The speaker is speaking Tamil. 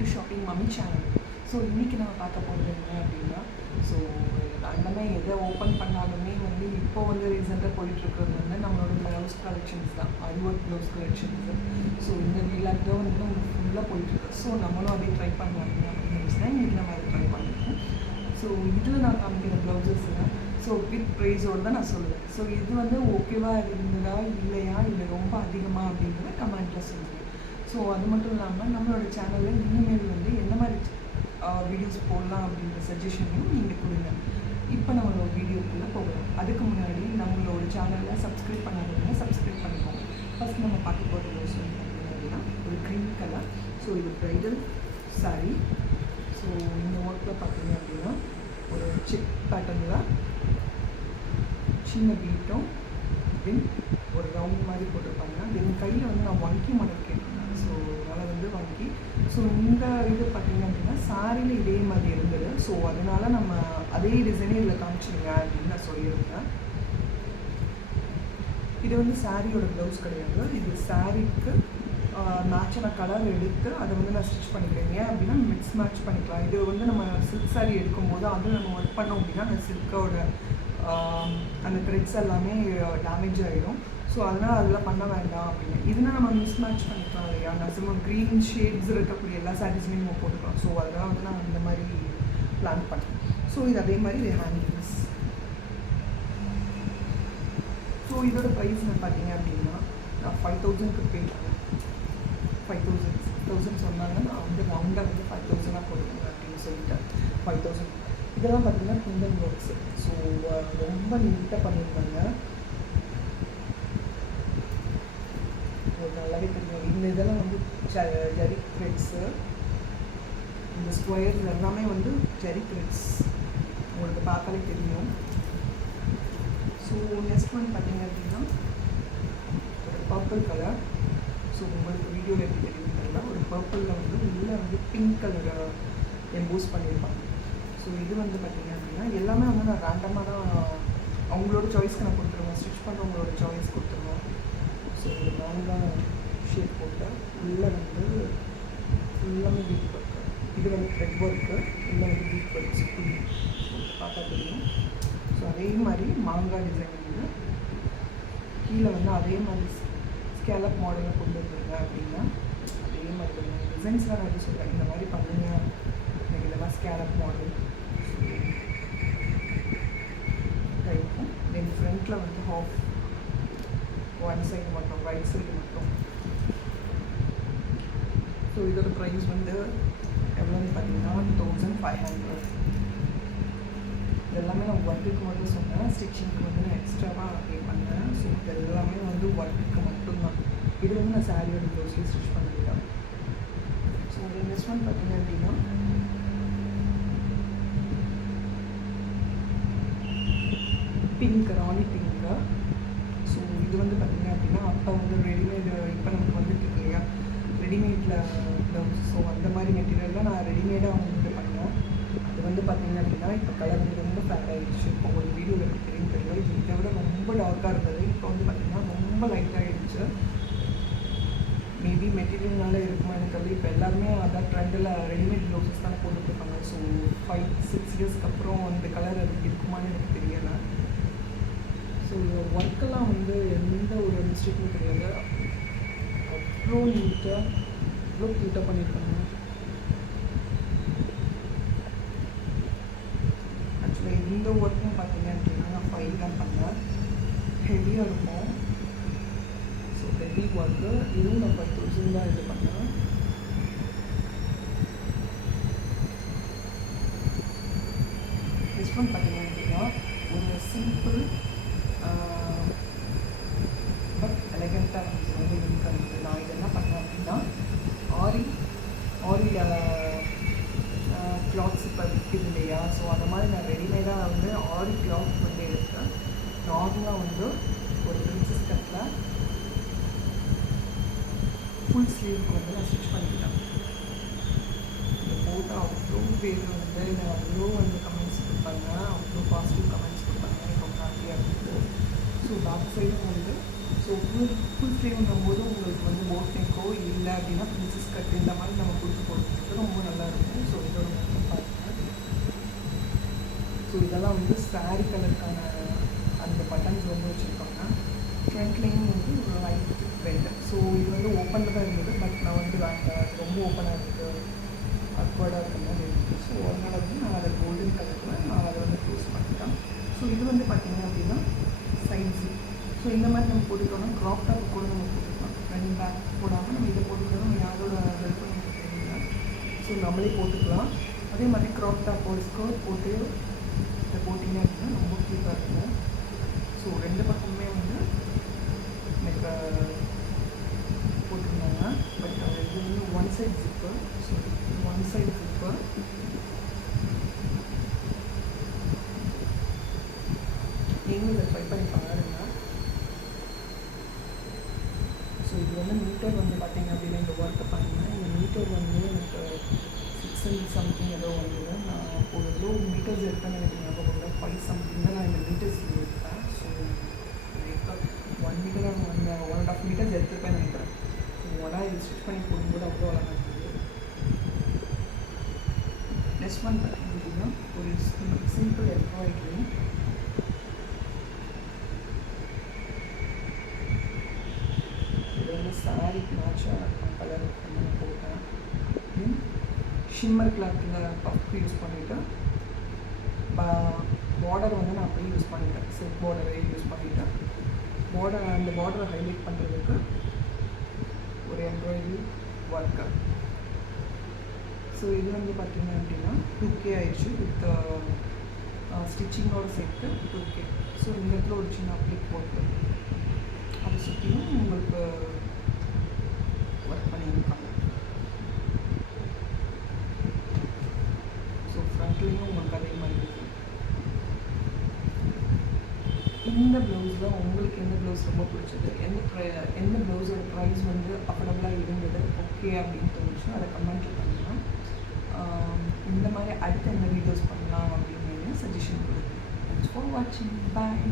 To shopping mummy channel. So இன்றைக்கி நம்ம பார்க்க போகிறது என்ன அப்படின்னா, ஸோ அந்தமே எதை ஓப்பன் பண்ணாலுமே வந்து இப்போ வந்து ரீசெண்டாக போயிட்டுருக்கிறது வந்து நம்மளோட ப்ளவுஸ் கலெக்ஷன்ஸ் தான், அரிவொர்க் ப்ளவுஸ் கலெக்ஷன்ஸு. ஸோ இந்த வீலாக தான் வந்து நம்ம ஃபுல்லாக போயிட்டுருக்கு. ஸோ நம்மளும் அதே ட்ரை பண்ணலாம் அப்படின்னு நினச்சினா இன்றைக்கி நம்ம அதை ட்ரை பண்ணிருக்கோம். ஸோ இதில் நான் காமிக்கிற ப்ளவுசஸ்ஸுங்க ஸோ வித் ப்ரைஸோடு தான் நான் சொல்லுவேன். ஸோ இது வந்து ஓகேவாக இருந்ததா இல்லையா, இல்லை ரொம்ப அதிகமாக அப்படின்றத கமெண்ட்டில் சொல்லுங்கள். ஸோ அது மட்டும் இல்லாமல் நம்மளோட சேனலில் இனிமேல் வந்து எந்த மாதிரி வீடியோஸ் போடலாம் அப்படின்ற சஜஷனையும் நீங்கள் கொடுங்க. இப்போ நம்மளோட வீடியோக்குள்ளே போகலாம். அதுக்கு முன்னாடி நம்மளோட சேனலில் சப்ஸ்கிரைப் பண்ணாதவங்க சப்ஸ்கிரைப் பண்ணிக்கோங்க. ஃபஸ்ட் நம்ம பார்க்க போகிற ப்ளவுஸ் வந்து பார்த்தீங்கன்னா ஒரு க்ரீன் கலர். ஸோ இது ப்ரைடல் சாரீ. ஸோ இந்த ஒர்க்கில் பார்த்தீங்க அப்படின்னா ஒரு செக் பேட்டர்னில் சின்ன பீட்டும் தென் ஒரு ரவுண்ட் மாதிரி போட்டிருப்பாங்க. தென் கையில் வந்து நான் வங்கி மாடல் கேட்டிருந்தேன். ஸோ அதனால் வந்து வங்கி. ஸோ இந்த இது பார்த்திங்க அப்படின்னா சாரியில் இதே மாதிரி இருந்தது. ஸோ அதனால் நம்ம அதே டிசைனே இதில் காமிச்சிருங்க அப்படின்னு நான் சொல்லியிருந்தேன். இது வந்து சாரியோட ப்ளவுஸ் கிடையாது. இது சாரீக்கு மேட்சான கலர் எடுத்து அதை வந்து நான் ஸ்டிச் பண்ணிக்கிறேன். ஏன் அப்படின்னா மிக்ஸ் மேட்ச் பண்ணிக்கலாம். இது வந்து நம்ம சில்க் சாரீ எடுக்கும்போது அது நம்ம ஒர்க் பண்ணோம் அப்படின்னா அந்த சில்கோட அந்த த்ரெட்ஸ் எல்லாமே டேமேஜ் ஆகிடும். ஸோ அதனால் அதெல்லாம் பண்ண வேண்டாம் அப்படின்னு. இதுனா நம்ம மிஸ் மேட்ச் பண்ணிக்கலாம் இல்லையா. மேக்ஸிமம் க்ரீன் ஷேட்ஸ் இருக்கக்கூடிய எல்லா சாரீஸுமே நம்ம போட்டுக்கலாம். ஸோ அதெல்லாம் வந்து நான் அந்த மாதிரி பிளான் பண்ணேன். ஸோ இது அதே மாதிரி இது ஹேண்டிங்ஸ். ஸோ இதோட ப்ரைஸ் நான் பார்த்தீங்க அப்படின்னா நான் 5000க்கு பே பண்ணேன். 5000 6000 சொன்னாங்க. நான் வந்து ரவுண்டாக வந்து 5000 போடுவேங்க அப்படின்னு சொல்லிட்டேன். 5000. இதெல்லாம் பார்த்தீங்கன்னா குந்தன் ஒர்க்ஸு. ஸோ ரொம்ப நீட்டாக பண்ணியிருந்தாங்க. நல்லாவே தெரியும். இந்த இதெல்லாம் வந்து ஜரி த்ரெட்ஸு, இந்த ஸ்கொயர்ஸ் எல்லாமே வந்து ஜரி த்ரெட்ஸ் உங்களுக்கு பார்த்தாலே தெரியும். ஸோ நெக்ஸ்ட் ஒன் பார்த்தீங்க அப்படின்னா ஒரு பர்பிள் கலர். ஸோ உங்களுக்கு வீடியோவில் எப்படி தெரியும் தெரியல. ஒரு பர்பிளில் வந்து உள்ளே வந்து பிங்க் கலரை எம்போஸ் பண்ணியிருப்பாங்க. ஸோ இது வந்து பார்த்திங்க அப்படின்னா எல்லாமே வந்து நான் ரேண்டமாக தான் அவங்களோட சாய்ஸ்க்கு நான் கொடுத்துருவேன். ஸ்டிச் பண்ணுறவங்களோட சாய்ஸ் கொடுத்துருவேன். ஸோ ஒரு லாங்காக ஷேப் போட்டு உள்ளே வந்து ஃபுல்லாமே பீட் ஒர்க்கு. இது வந்து த்ரெட் ஒர்க்கு, உள்ளே வந்து பீட் ஒர்க்ஸ் ஃபுல் பார்த்தா தெரியும். ஸோ அதே மாதிரி மாங்காய் டிசைன் வந்து கீழே வந்து அதே மாதிரி ஸ்கேலப் மாடலில் கொண்டு வந்துருங்க அப்படின்னா அதே மாதிரி பண்ணுங்க. டிசைன்ஸ்லாம் நான் எப்படி சொல்கிறேன், இந்த மாதிரி பண்ணுங்க. எனக்கு இதெல்லாம் ஸ்கேலப் மாடல் டைப்பும். தென் ஃப்ரண்ட்டில் வந்து ஹாஃப் ஒன் சைடு மட்டும், ரைட் சைடு மட்டும். ஸோ இதோட ப்ரைஸ் வந்து எவ்வளோன்னு பார்த்தீங்கன்னா 2500. இதெல்லாமே நான் ஒர்க்குக்கு மட்டும் சொன்னேன். ஸ்டிச்சிங்க்கு வந்து நான் எக்ஸ்ட்ராவாக பே பண்ணேன். ஸோ இது எல்லாமே வந்து ஒர்க்குக்கு மட்டும்தான். இது வந்து நான் சாரியோட ப்ளவுஸ்லேயே ஸ்டிச் பண்ணிவிட்டேன். ஸோ இது நெக்ஸ்ட் ஒன் பார்த்தீங்க அப்படின்னா பிங்க், ராணி பிங்க்கு. ஸோ இது வந்து பார்த்திங்க அப்படின்னா அப்போ வந்து ரெடிமேடு, இப்போ நமக்கு வந்துட்டு இருக்கு இல்லையா ரெடிமேடில் ப்ளவுஸ். ஸோ அந்த மாதிரி மெட்டீரியலில் நான் ரெடிமேடாக வந்து பண்ணேன். அது வந்து பார்த்திங்க அப்படின்னா இப்போ கலர் வந்து ரொம்ப ஃபேட் ஆகிடுச்சு. இப்போ ஒரு வீடியோவில் எப்படி தெரியும் தெரியல. இது இதை விட ரொம்ப டார்க்காக இருந்தது. இப்போ வந்து பார்த்திங்கன்னா ரொம்ப லைட்டாகிடுச்சு. மேபி மெட்டீரியல்னால இருக்குமா எனக்கு அது. இப்போ எல்லாருமே அதான் ட்ரெண்டில் ரெடிமேட் ப்ளவுசஸ் தான் போட்டுட்ருக்காங்க. ஸோ 5-6 இயர்ஸ்க்கு அப்புறம் அந்த கலர் அது இருக்குமான்னு எனக்கு தெரியலை. ஸோ ஒர்க்கெல்லாம் வந்து எந்த ஒரு மிஸ்டேக்கும் கிடையாது. அவ்வளோ நீட்டாக பண்ணியிருக்காங்க. ஆக்சுவலாக இந்த ஒர்க்கும் பார்த்தீங்க அப்படின்னா நான் 5 தான் பண்ணேன். ஹெவியாக இருக்கும். So heavy work. இதுவும் நான் 5000 தான் இது பண்ணேன். நெக்ஸ்ட் ஒன் பார்த்தீங்க அப்படின்னா ஒரு சிம்பிள் பட் எலகண்ட்டாக வந்து இருக்கிறது. நான் இது என்ன பண்ணேன் அப்படின்னா ஆரியில் கிளாத்ஸ் இப்போ விற்கிது இல்லையா. ஸோ அந்த மாதிரி நான் ரெடிமேடாக வந்து ஆரி கிளாத் வந்து எடுத்தேன். நார்மலாக வந்து ஒரு பிரின்சஸ் கட்டில் ஃபுல் ஸ்லீவுக்கு வந்து நான் ஸ்டிச் பண்ணிக்கிட்டேன். இது போட்டால் அவ்வளோ பேர் வந்து நான் அவ்வளோ வந்து கமெண்ட்ஸ் கொடுப்பாங்க, அவ்வளோ பாசிட்டிவ் கமெண்ட்ஸ் கொடுப்பாங்க. எனக்கு ரொம்ப ஹாப்பியாக இருந்தது. ஸோ பேக் சைடும் வந்து ஸோ ஃபுல் ஸ்லீவ்ங்கும் போது உங்களுக்கு வந்து போட் நெக்கோ இல்லை அப்படின்னா பிரின்சஸ் கட் இந்த மாதிரி நம்ம கொடுத்து போடுறதுக்கு ரொம்ப நல்லாயிருக்கும். ஸோ இதோட மட்டும் பாருங்கள். ஸோ இதெல்லாம் வந்து சாரீ கலருக்கான அந்த பட்டன்ஸ் வந்து வச்சுருக்காங்க. ஃப்ரண்ட்லேயும் வந்து ஒரு லைட் பெல்ட். ஸோ இது வந்து ஓப்பனில் தான் இருந்தது, பட் நான் வந்து வேண்டாம், அது ரொம்ப ஓப்பனாக இருக்குது, அக்வர்டாக இருக்கிற மாதிரி இருக்குது. ஸோ அதனால வந்து நான் அதை கோல்டன் கலரில் நான் அதை வந்து க்ளோஸ் பண்ணிட்டேன். ஸோ இது வந்து பார்த்திங்க அப்படின்னா சைட்ஸு. ஸோ இந்த மாதிரி நம்ம போட்டுக்கிட்டோம்னா க்ராப் டாப் கூட நம்ம போட்டுக்கலாம். ஃப்ரண்ட் பேக் போடாமல் நம்ம இதை போட்டுக்கிட்டோம், யாரோட ஹெல்ப் நமக்கு தெரியல. ஸோ நம்மளே போட்டுக்கலாம். அதே மாதிரி க்ராப் டாப் ஒரு ஸ்கர்ட் போட்டு இதை போட்டிங்க அப்படின்னா ரொம்ப க்யூட்டாக இருக்கும். ஸோ ரெண்டு பக்கமுமே வந்து எனக்கு போட்டிருந்தாங்க, பட் இது வந்து one side zip. So one side zip. நீங்களும் இதை ட்ரை பண்ணி பாருங்க. ஸோ இது வந்து மீட்டர் வந்து பார்த்தீங்க அப்படின்னா இந்த ஒர்க்கை பண்ணிங்கன்னா இந்த மீட்டர் வந்து எனக்கு 600 சம்திங் ஏதோ வந்தது. நான் அப்போது எவ்வளோ மீட்டர்ஸ் எடுத்தேன்னு எனக்கு ஞாபகம் இல்லை. 5 சம்திங் தான் நான் இந்த மீட்டர்ஸ் எடுத்தேன். ஸோ லைக் 1 மீட்டர் 1.5 மீட்டர்ஸ் எடுத்துருப்பேன் நினைக்கிறேன். ஸோ ஆனால் இது ஸ்டிச் பண்ணி போடும்போது அவ்வளோ அழகாக இருந்தது. நெக்ஸ்ட் ஒன் பார்த்தீங்க அப்படின்னா ஒரு சிம்பிள் எம்ப்ராய்டரி. இது வந்து சாரீக்கு மேட்சாக கலர் நான் போட்டேன். ஷிம்மர் கிளாத்தில் பஃப் யூஸ் பண்ணிவிட்டு பார்டர் வந்து நான் அப்படியே யூஸ் பண்ணிட்டேன். சில்க் பார்டரே யூஸ் பண்ணிவிட்டேன். அந்த பார்டரை ஹைலைட் பண்ணுறதுக்கு ஒரு எம்ப்ராய்டரி ஒர்க்கு. ஸோ இது வந்து பார்த்திங்க அப்படின்னா 2K ஆயிடுச்சு வித் ஸ்டிச்சிங்கோடு சேர்த்து 2K. ஸோ இந்த இடத்துல ஒரு சின்ன அப்ளிக் போட்டு அதை சுற்றியும் உங்களுக்கு ஒர்க் பண்ணியிருக்காங்க. ஸோ ஃப்ரண்ட்லேயும் உங்களுக்கு அதே மாதிரி இருக்குது. இந்த ப்ளவுஸில் உங்களுக்கு எந்த ப்ளவுஸ் ரொம்ப பிடிச்சது, எந்த ப்ளவுஸோட ப்ரைஸ் வந்து அஃபோர்டபுளாக இருந்தது, ஓகே அப்படின்னு தோணுச்சுன்னா அதை கமெண்ட்டில் பண்ணலாம். இந்த மாதிரி அடுத்த என்ன வீடியோஸ் பண்ணலாம் அப்படின்னு சஜஷன் கொடுங்க. தேங்க்ஸ் ஃபார் வாட்சிங். பாய்.